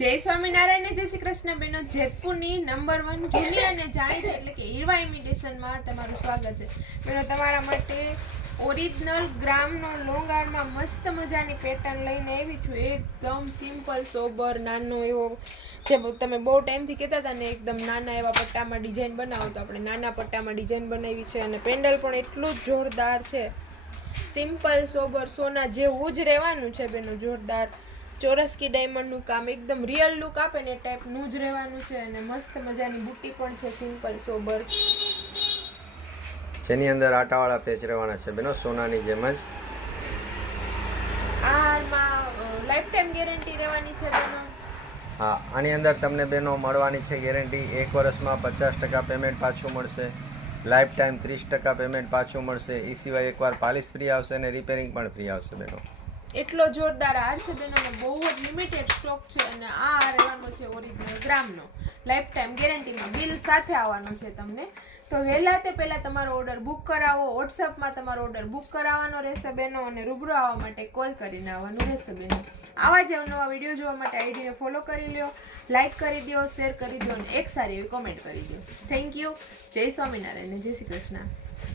જય સ્વામિનારાયણ ને જય શ્રી કૃષ્ણ બેનો. જેતપુરની નંબર 1 જૂની અને જાણીતી એટલે કે હીરવા ઇમિટેશનમાં તમારું સ્વાગત છે બેનો. તમારા માટે ઓરિજિનલ ગ્રામનો લોંગાળમાં મસ્ત મજાની પેટર્ન લઈને આવી છું. એકદમ સિમ્પલ સોબર નાનો એવો જે તમે બહુ ટાઈમથી કહેતા હતા ને એકદમ નાના એવા પટ્ટામાં ડિઝાઇન બનાવો તો આપણે નાના પટ્ટામાં ડિઝાઇન બનાવી છે અને પેન્ડલ પણ એટલું જ જોરદાર છે. સિમ્પલ સોબર સોના જેવું જ રહેવાનું છે બેનો. જોરદાર ચોરસકી ડાયમંડનું કામ એકદમ રિયલ લુક આપે ને એ ટાઈપનું જ રહેવાનું છે અને મસ્ત મજાની બુટ્ટી પણ છે સિમ્પલ સોબર, જેની અંદર આટાવાળા પેચ રહેવાના છે બેનો સોનાની જેમ જ. આમાં લાઈફ ટાઈમ ગેરંટી રહેવાની છે બેનો. હા, આની અંદર તમને બેનો મળવાની છે ગેરંટી 1 વર્ષમાં 50% પેમેન્ટ પાછું મળશે, લાઈફ ટાઈમ 30% પેમેન્ટ પાછું મળશે. એ સિવાય એકવાર પાલિશ ફ્રી આવશે અને રિપેરિંગ પણ ફ્રી આવશે બેનો. એટલો જોરદાર હાર છે બેનો અને બહુ જ લિમિટેડ સ્ટોક છે અને આ રહેવાનો છે ઓરિજિનલ ગ્રામનો, લાઈફ ટાઈમ ગેરંટીમાં બિલ સાથે આવવાનો છે તમને. તો વહેલા તે પહેલાં તમારો ઓર્ડર બુક કરાવો. વોટ્સઅપમાં તમારો ઓર્ડર બુક કરાવવાનો રહેશે બેનો અને રૂબરૂ આવવા માટે કોલ કરીને આવવાનું રહેશે બેનો. આવા જ નવા વિડીયો જોવા માટે આઈડીને ફોલો કરી લો, લાઈક કરી દો, શેર કરી દો અને એક સારી એવી કોમેન્ટ કરી દો. Thank you. જય સ્વામિનારાયણ, જય શ્રી કૃષ્ણ.